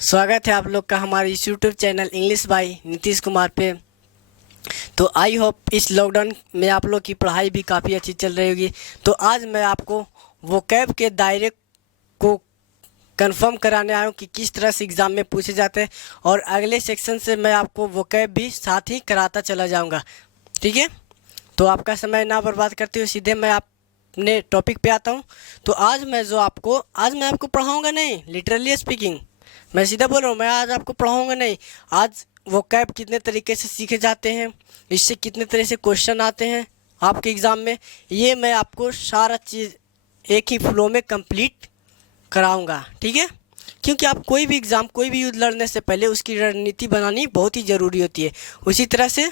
स्वागत है आप लोग का हमारे इस YouTube channel English by Nitish Kumar पे। तो आई होप इस लॉकडाउन में आप लोग की पढ़ाई भी काफ़ी अच्छी चल रही होगी। तो आज मैं आपको वोकैब के दायरे को कंफर्म कराने आया हूँ कि किस तरह से एग्ज़ाम में पूछे जाते हैं, और अगले सेक्शन से मैं आपको वोकैब भी साथ ही कराता चला जाऊँगा। ठीक है, तो आपका समय ना बर्बाद करते हुए सीधे मैं अपने टॉपिक पे आता हूँ। तो आज मैं आपको पढ़ाऊँगा नहीं, लिटरली स्पीकिंग मैं सीधा बोल रहा हूँ, मैं आज आपको पढ़ाऊँगा नहीं। आज वोकैब कितने तरीके से सीखे जाते हैं, इससे कितने तरह से क्वेश्चन आते हैं आपके एग्ज़ाम में, ये मैं आपको सारा चीज़ एक ही फ्लो में कंप्लीट कराऊंगा। ठीक है, क्योंकि आप कोई भी एग्ज़ाम, कोई भी युद्ध लड़ने से पहले उसकी रणनीति बनानी बहुत ही ज़रूरी होती है। उसी तरह से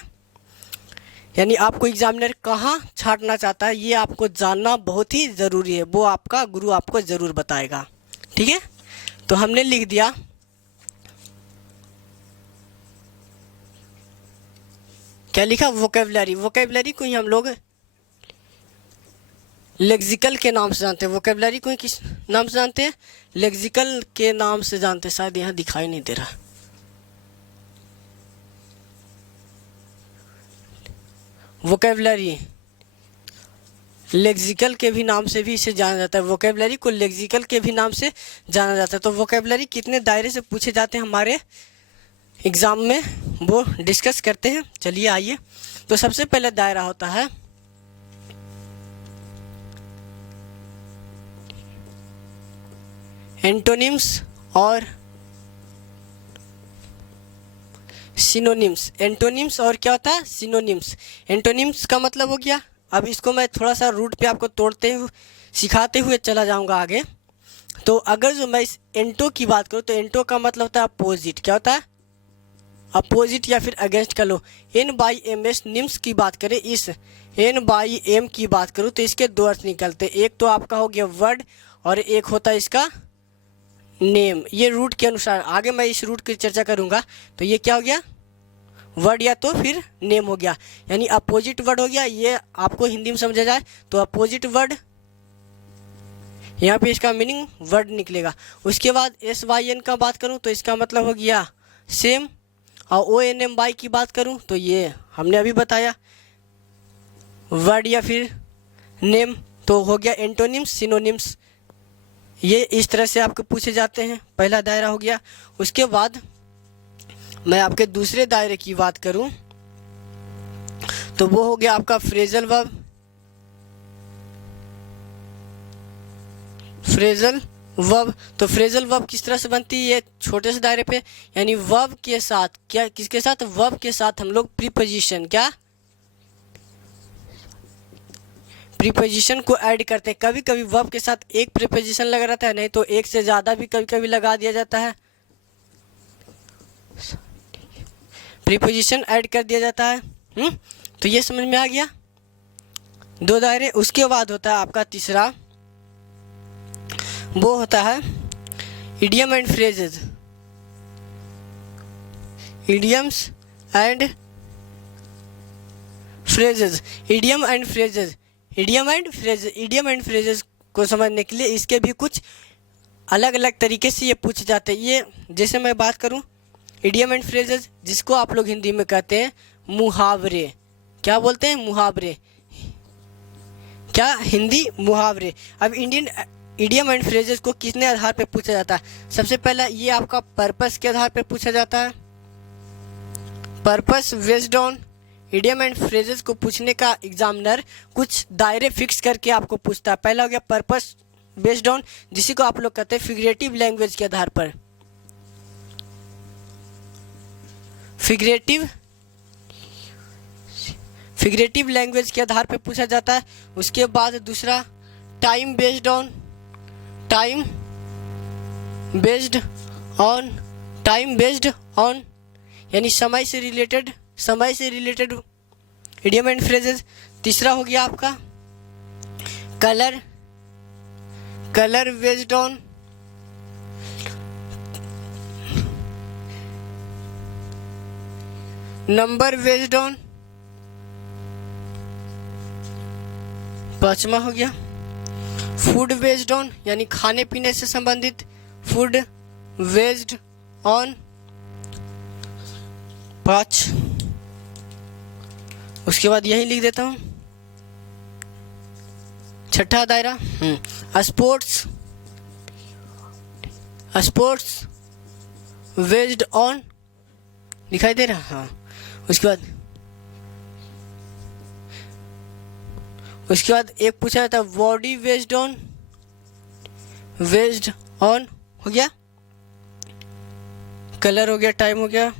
यानी आपको एग्जामिनर कहाँ छांटना चाहता है ये आपको जानना बहुत ही ज़रूरी है, वो आपका गुरु आपको ज़रूर बताएगा। ठीक है, तो हमने लिख दिया क्या लिखा, वोकेबलरी। वोकेबलरी को ही हम लोग लेक्सिकल के नाम से जानते हैं। वोकेबलरी को ही किस नाम से जानते हैं? लेक्सिकल के नाम से जानते हैं। शायद यहाँ दिखाई नहीं दे रहा। वोकेबलरी लेक्सिकल के भी नाम से भी इसे जाना जाता है। वोकेबलरी को लेक्सिकल के भी नाम से जाना जाता है। तो वोकेबलरी कितने दायरे से पूछे जाते हैं हमारे एग्ज़ाम में, वो डिस्कस करते हैं। चलिए आइए। तो सबसे पहले दायरा होता है एंटोनिम्स और सिनोनिम्स। एंटोनिम्स और क्या होता है? सिनोनिम्स। एंटोनिम्स का मतलब हो गया, अब इसको मैं थोड़ा सा रूट पे आपको तोड़ते हुए सिखाते हुए चला जाऊंगा आगे। तो अगर जो मैं इस एंटो की बात करूँ तो एंटो का मतलब होता है अपोजिट। क्या होता है? अपोजिट या फिर अगेंस्ट का लो। N by M S NIMS की बात करें, इस एन बाई एम की बात करूँ तो इसके दो अर्थ निकलते हैं। एक तो आपका हो गया वर्ड और एक होता है इसका नेम। ये रूट के अनुसार, आगे मैं इस रूट की चर्चा करूंगा। तो ये क्या हो गया? वर्ड या तो फिर नेम हो गया, यानी अपोजिट वर्ड हो गया। ये आपको हिंदी में समझा जाए तो अपोजिट वर्ड, यहाँ पे इसका मीनिंग वर्ड निकलेगा। उसके बाद एस वाई एन का बात करूँ तो इसका मतलब हो गया सेम, और ओ एन एम बाई की बात करूँ तो ये हमने अभी बताया वर्ड या फिर नेम। तो हो गया एंटोनिम्स सिनोनिम्स। ये इस तरह से आपको पूछे जाते हैं। पहला दायरा हो गया। उसके बाद मैं आपके दूसरे दायरे की बात करूं तो वो हो गया आपका फ्रेजल वर्ब। फ्रेजल वर्ब, तो फ्रेजल वर्ब किस तरह से बनती है? ये छोटे से दायरे पे, यानी वर्ब के साथ, क्या किसके साथ? वर्ब के साथ हम लोग प्रीपोजिशन, क्या प्रीपोजिशन को ऐड करते हैं। कभी कभी वर्ब के साथ एक प्रीपोजिशन लगा रहता है, नहीं तो एक से ज़्यादा भी कभी कभी लगा दिया जाता है, प्रीपोजिशन ऐड कर दिया जाता है। तो ये समझ में आ गया, दो दायरे। उसके बाद होता है आपका तीसरा, वो होता है idiom and phrases. Idioms and phrases, idiom and phrases, idiom and phrases. Idiom and phrases को समझने के लिए इसके भी कुछ अलग अलग तरीके से ये पूछे जाते हैं। ये जैसे मैं बात करूं इडियम एंड फ्रेजेस, जिसको आप लोग हिंदी में कहते हैं मुहावरे। क्या बोलते हैं? मुहावरे। क्या? हिंदी मुहावरे। अब इंडियन इडियम एंड फ्रेजेस को किसने आधार पे पूछा जाता है? सबसे पहला ये आपका पर्पस के आधार पे पूछा जाता है। Purpose based on idiom and phrases को पूछने का एग्जामिनर कुछ दायरे फिक्स करके आपको पूछता है। पहला हो गया पर्पस बेस्ड ऑन, जिसी को आप लोग कहते हैं फिगरेटिव लैंग्वेज के आधार पर। फिगरेटिव लैंग्वेज के आधार पर पूछा जाता है। उसके बाद दूसरा time based on, time based on, time based on यानी समय से रिलेटेड, समय से रिलेटेड इडियम एंड फ्रेजेस। तीसरा हो गया आपका colour, colour based on, number based on. पांचवा हो गया फूड बेस्ड ऑन, यानी खाने पीने से संबंधित, फूड बेस्ड ऑन 5। उसके बाद यही लिख देता हूँ छठा दायरा स्पोर्ट्स बेस्ड ऑन, दिखाई दे रहा। हाँ, उसके बाद एक पूछा जाता है बॉडी बेस्ड ऑन हो गया, कलर हो गया, टाइम हो गया,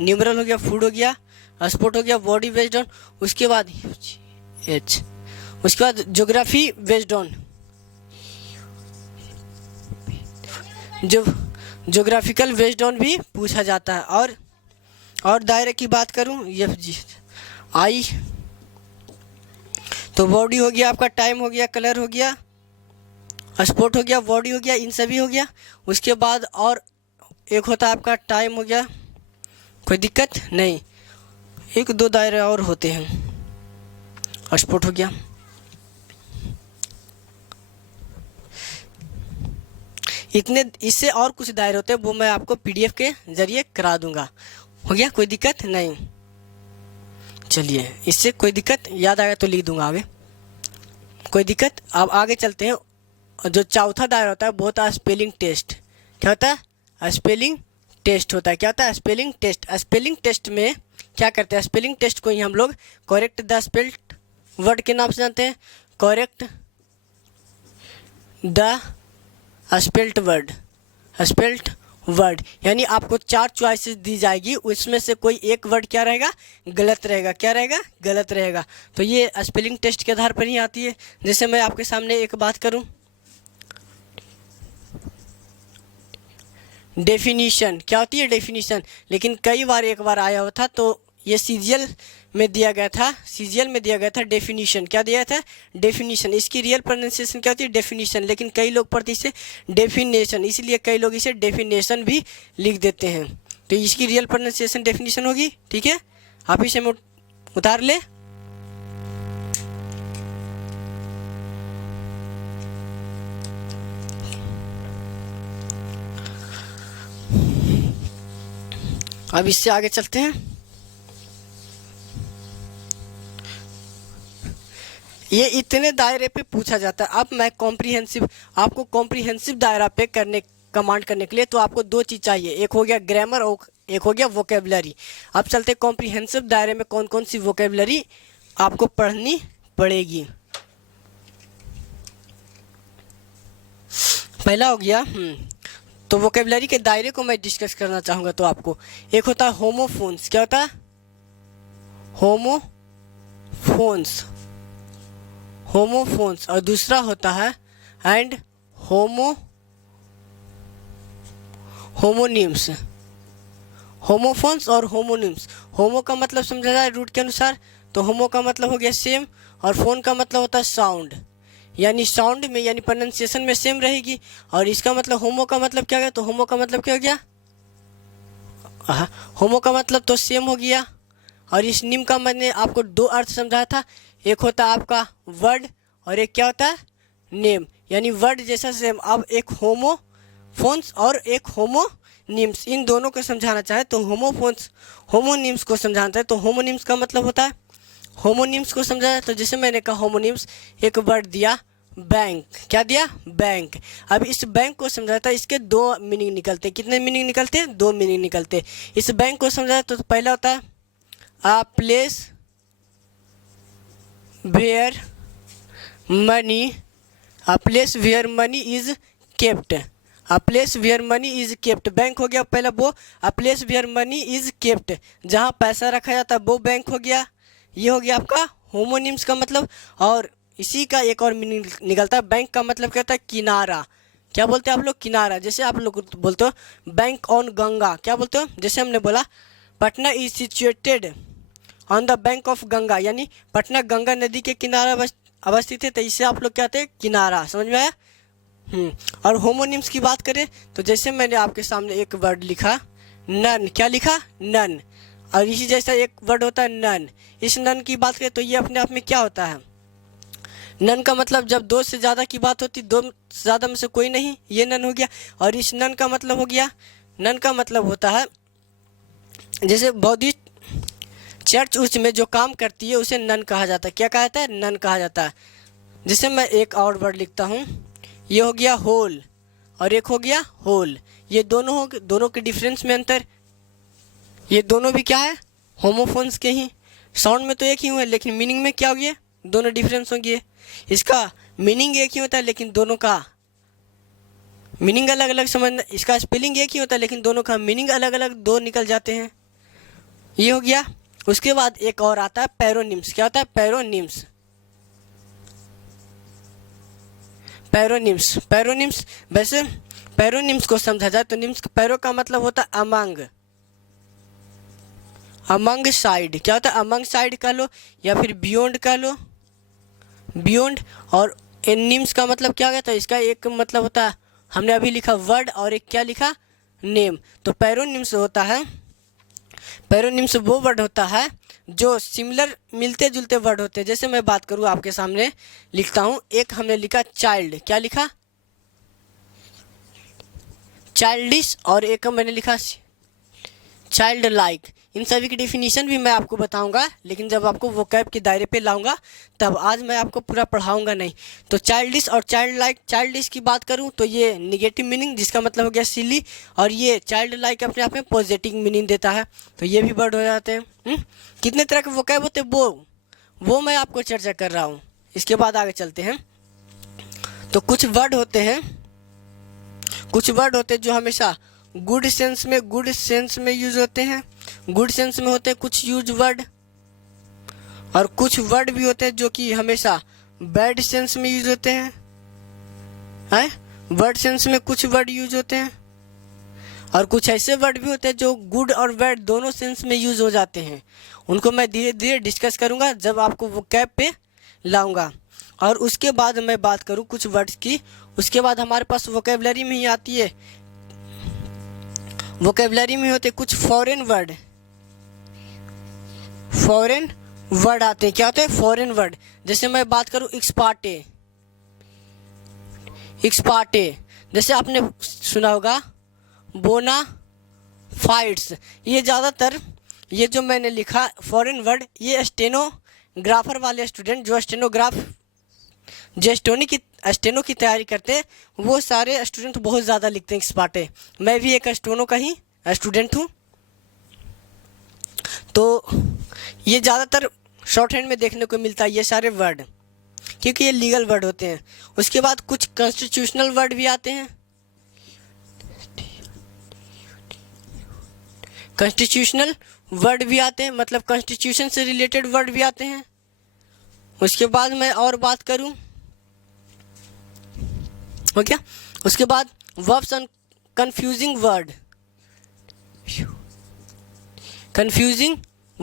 न्यूमरल हो गया, फूड हो गया, स्पोर्ट हो गया, बॉडी बेस्ड ऑन। उसके बाद ज्योग्राफी बेस्ड ऑन, जो ज्योग्राफिकल बेस्ड ऑन भी पूछा जाता है। और दायरे की बात करूं आई, तो बॉडी हो गया आपका, टाइम हो गया, कलर हो गया, स्पोर्ट हो गया, बॉडी हो गया, इन सभी हो गया। उसके बाद और एक होता है आपका टाइम हो गया, कोई दिक्कत नहीं, एक दो दायरे और होते हैं, स्पोर्ट हो गया। इतने, इससे और कुछ दायरे होते हैं, वो मैं आपको पीडीएफ के जरिए करा दूंगा। हो गया, कोई दिक्कत नहीं। चलिए, इससे कोई दिक्कत याद आएगा तो लिख दूंगा आगे, कोई दिक्कत। अब आगे चलते हैं। जो चौथा दायरा होता है वो होता है स्पेलिंग टेस्ट। क्या होता है? स्पेलिंग टेस्ट होता है। क्या होता है? Spelling test. स्पेलिंग टेस्ट में क्या करते हैं? स्पेलिंग टेस्ट को ही हम लोग करेक्ट द स्पेल्ड वर्ड के नाम से जानते हैं। करेक्ट द स्पेल्ट वर्ड, यानी आपको 4 चॉइसेस दी जाएगी, उसमें से कोई एक वर्ड क्या रहेगा? गलत रहेगा। क्या रहेगा? गलत रहेगा। तो ये स्पेलिंग टेस्ट के आधार पर ही आती है। जैसे मैं आपके सामने एक बात करूं, डेफिनीशन। क्या होती है डेफिनीशन? लेकिन कई बार एक बार आया हुआ था, तो ये सीजीएल में दिया गया था डेफिनीशन। क्या दिया था? डेफिनीशन। इसकी रियल प्रोनाउंसिएशन क्या होती है? डेफिनीशन। लेकिन कई लोग पढ़ते इसे डेफिनेशन, इसलिए कई लोग इसे डेफिनेशन भी लिख देते हैं। तो इसकी रियल प्रोनाउंसिएशन डेफिनीशन होगी। ठीक है, आप इसे उतार ले। अब इससे आगे चलते हैं। ये इतने दायरे पे पूछा जाता है। अब मैं आपको कॉम्प्रिहेंसिव दायरा पे कमांड करने के लिए तो आपको 2 चीज़ चाहिए, एक हो गया ग्रामर और एक हो गया वोकेबलरी। अब चलते कॉम्प्रिहेंसिव दायरे में कौन कौन सी वोकेबलरी आपको पढ़नी पड़ेगी। पहला हो गया तो वोकेबलरी के दायरे को मैं डिस्कस करना चाहूँगा। तो आपको एक होता है होमोफोन्स। क्या होता है? होमोफोन्स। और दूसरा होता है एंड होमोनिम्स। होमोफोन्स और होमोनिम्स। होमो का मतलब समझा जाए रूट के अनुसार, तो होमो का मतलब हो गया सेम, और फोन का मतलब होता है साउंड, यानी साउंड में यानी प्रोनाउंसिएशन में सेम रहेगी। और इसका मतलब होमो का मतलब क्या गया? तो होमो का मतलब क्या हो गया? होमो का मतलब तो सेम हो गया। और इस निम का मैंने आपको 2 अर्थ समझाया था, एक होता है आपका वर्ड और एक क्या होता है? नेम, यानी वर्ड जैसा सेम। अब एक होमोफोन्स और एक होमोनिम्स, इन दोनों को समझाना चाहे तो होमोनिम्स को समझाना चाहे तो होमोनिम्स का मतलब होता है, होमोनिम्स को समझाया तो जैसे मैंने कहा होमोनिम्स, एक वर्ड दिया बैंक। क्या दिया? बैंक। अब इस बैंक को समझाया था, इसके 2 मीनिंग निकलते। कितने मीनिंग निकलते? 2 मीनिंग निकलते। इस बैंक को समझाया तो पहला होता है a place where money is kept। a place where money is kept, bank हो गया पहला वो। a place where money is kept, जहाँ पैसा रखा जाता है वो बैंक हो गया। ये हो गया आपका होमोनिम्स का मतलब। और इसी का एक और मीनिंग निकलता है, बैंक का मतलब क्या होता है? किनारा। क्या बोलते हैं आप लोग? किनारा। जैसे आप लोग बोलते हो बैंक ऑन गंगा, क्या बोलते हो? जैसे हमने बोला Patna is situated on the bank of Ganga, यानी पटना गंगा नदी के किनारे अवस्थित है, तो इससे आप लोग क्या कहते हैं? किनारा। समझ में आया? और होमोनिम्स की बात करें तो जैसे मैंने आपके सामने एक वर्ड लिखा नन। क्या लिखा? नन। और इसी जैसा एक वर्ड होता है नन। इस नन की बात करें तो ये अपने आप में क्या होता है? नन का मतलब जब 2 से ज़्यादा की बात होती, 2 से ज़्यादा में से कोई नहीं, ये नन हो गया। और इस नन का मतलब हो गया नन का मतलब होता है जैसे बौद्धिस्ट चर्च उस में जो काम करती है उसे नन कहा जाता है। क्या कहा जाता है? नन कहा जाता है। जैसे मैं एक और वर्ड लिखता हूँ, ये हो गया होल और एक हो गया होल। ये दोनों के डिफरेंस में अंतर, ये दोनों भी क्या है? होमोफोन्स के ही। साउंड में तो एक ही हुआ लेकिन मीनिंग में क्या हो गया? दोनों डिफरेंस हो गए। इसका मीनिंग एक ही होता है लेकिन दोनों का मीनिंग अलग अलग समझना। इसका स्पेलिंग एक ही होता है लेकिन दोनों का मीनिंग अलग अलग दो निकल जाते हैं। ये हो गया। उसके बाद एक और आता है पैरोनिम्स। क्या होता है? पैरोनिम्स। पैरोनिम्स पैरोनिम्स वैसे पैरोनिम्स को समझा जाए तो निम्स पैरो का मतलब होता है अमंग, अमंग साइड। क्या होता है? अमंग साइड कह लो या फिर बियॉन्ड कह लो, बियॉन्ड। और निम्स का मतलब क्या होता है? इसका एक मतलब होता है, हमने अभी लिखा वर्ड और एक क्या लिखा? नेम। तो पैरोनिम्स होता है, पैरोनिम्स वो वर्ड होता है जो सिमिलर मिलते जुलते वर्ड होते हैं। जैसे मैं बात करूँ आपके सामने लिखता हूँ, एक हमने लिखा चाइल्ड, क्या लिखा? चाइल्डिश। और एक मैंने लिखा चाइल्ड लाइक। इन सभी की डेफिनेशन भी मैं आपको बताऊंगा लेकिन जब आपको वोकैब के दायरे पे लाऊंगा तब, आज मैं आपको पूरा पढ़ाऊंगा नहीं। तो चाइल्डिश और चाइल्ड लाइक, चाइल्डिश की बात करूं तो ये निगेटिव मीनिंग जिसका मतलब हो गया सिली, और ये चाइल्ड लाइक अपने आप में पॉजिटिव मीनिंग देता है। तो ये भी वर्ड हो जाते हैं। कितने तरह के वोकैब होते हैं वो मैं आपको चर्चा कर रहा हूँ। इसके बाद आगे चलते हैं। तो कुछ वर्ड होते हैं जो हमेशा गुड सेंस में यूज होते हैं। गुड सेंस में होते हैं कुछ यूज वर्ड, और कुछ वर्ड भी होते हैं जो कि हमेशा बैड सेंस में यूज होते हैं। वर्ड सेंस में कुछ वर्ड यूज होते हैं, और कुछ ऐसे वर्ड भी होते हैं जो गुड और बैड दोनों सेंस में यूज हो जाते हैं। उनको मैं धीरे धीरे डिस्कस करूंगा जब आपको वोकैब पे लाऊंगा। और उसके बाद मैं बात करूं कुछ वर्ड्स की, उसके बाद हमारे पास वोकैबुलरी में ही आती है। वोकैबुलरी में होते कुछ फॉरेन वर्ड आते हैं। क्या होते हैं? Foreign word. जैसे मैं बात करूं एक्सपार्टे, जैसे आपने सुना होगा बोना फाइट्स। ये ज़्यादातर ये जो मैंने लिखा फॉरेन वर्ड, ये स्टेनोग्राफर वाले स्टूडेंट जो स्टेनो की तैयारी करते हैं वो सारे स्टूडेंट बहुत ज़्यादा लिखते हैं एक्सपार्टे। मैं भी एक स्टेनो का ही स्टूडेंट हूँ। तो ये ज़्यादातर शॉर्ट हैंड में देखने को मिलता है ये सारे वर्ड, क्योंकि ये लीगल वर्ड होते हैं। उसके बाद कुछ कॉन्स्टिट्यूशनल वर्ड भी आते हैं। मतलब कॉन्स्टिट्यूशन से रिलेटेड वर्ड भी आते हैं। उसके बाद मैं और बात करूं, हो गया। उसके बाद वर्ब्स एंड कंफ्यूजिंग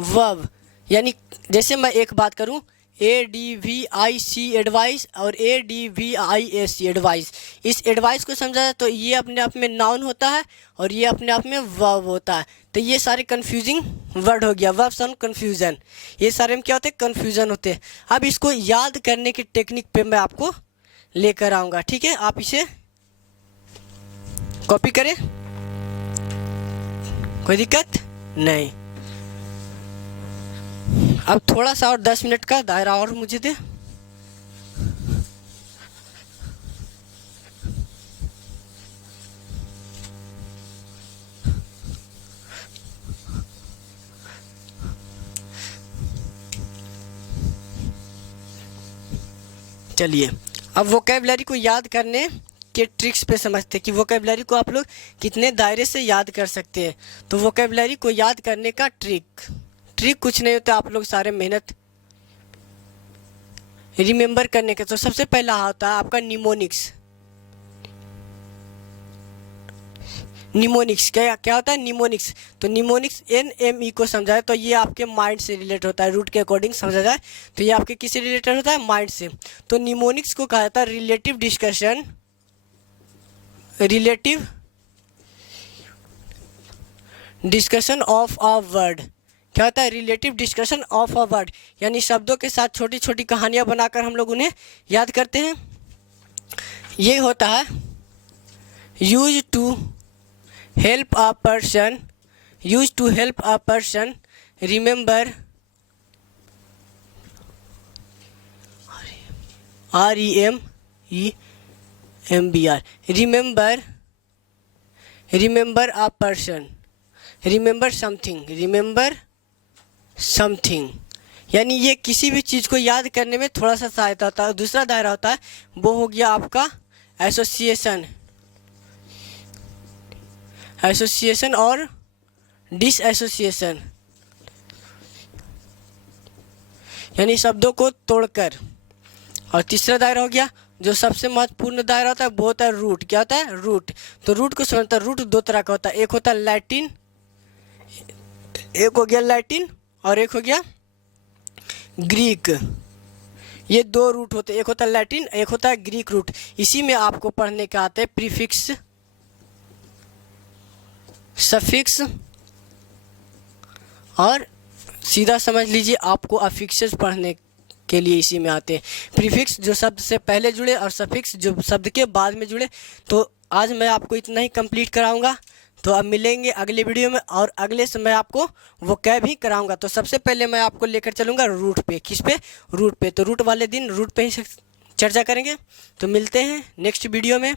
वर्ब, यानी जैसे मैं एक बात करूं ADVIC एडवाइस और ADVIS एडवाइस। इस एडवाइस को समझा जाए तो ये अपने आप में नाउन होता है और ये अपने आप में वर्ब होता है। तो ये सारे कंफ्यूजिंग वर्ड हो गया, वर्ब्स एंड कंफ्यूजन। ये सारे में क्या होते हैं? कंफ्यूजन होते हैं। अब इसको याद करने की टेक्निक पे मैं आपको लेकर आऊँगा, ठीक है? आप इसे कॉपी करें, कोई दिक्कत नहीं। अब थोड़ा सा और 10 मिनट का दायरा और मुझे दे। चलिए अब वोकैबुलरी को याद करने के ट्रिक्स पे समझते हैं कि वोकैबुलरी को आप लोग कितने दायरे से याद कर सकते हैं। तो वोकैबुलरी को याद करने का ट्रिक कुछ नहीं होता, आप लोग सारे मेहनत रिमेंबर करने के। तो सबसे पहला होता है आपका निमोनिक्स। क्या होता है? निमोनिक्स। तो निमोनिक्स NME को समझाए तो ये आपके माइंड से रिलेट होता है। रूट के अकॉर्डिंग समझा जाए तो ये आपके किससे रिलेटेड होता है? माइंड से। तो निमोनिक्स को कहा जाता है relative discussion of a word. क्या होता है? Relative discussion of a word, यानी शब्दों के साथ छोटी छोटी कहानियां बनाकर हम लोग उन्हें याद करते हैं। ये होता है used to help a person, used to help a person, remember, REMEMBR, remember, remember a person, remember something, remember something, यानी ये किसी भी चीज़ को याद करने में थोड़ा सा सहायता होता है। दूसरा दायरा होता है वो हो गया आपका एसोसिएशन, एसोसिएशन और डिसएसोसिएशन, यानी शब्दों को तोड़कर। और तीसरा दायरा हो गया जो सबसे महत्वपूर्ण दायरा होता है वो होता है रूट। क्या होता है? रूट। तो रूट को समझता है, रूट दो तरह का होता है, एक होता है लैटिन, एक हो गया लैटिन और एक हो गया ग्रीक। ये दो रूट होते हैं, एक होता है लैटिन, एक होता है ग्रीक रूट। इसी में आपको पढ़ने के आते हैं प्रीफिक्स, सफिक्स और सीधा समझ लीजिए आपको अफिक्सेस पढ़ने के लिए इसी में आते हैं। प्रीफिक्स जो शब्द से पहले जुड़े और सफिक्स जो शब्द के बाद में जुड़े। तो आज मैं आपको इतना ही कंप्लीट कराऊंगा। तो अब मिलेंगे अगले वीडियो में और अगले से मैं आपको वोकैब ही कराऊंगा। तो सबसे पहले मैं आपको लेकर चलूँगा रूट पे। किस पे? रूट पे। तो रूट वाले दिन रूट पे ही चर्चा करेंगे। तो मिलते हैं नेक्स्ट वीडियो में।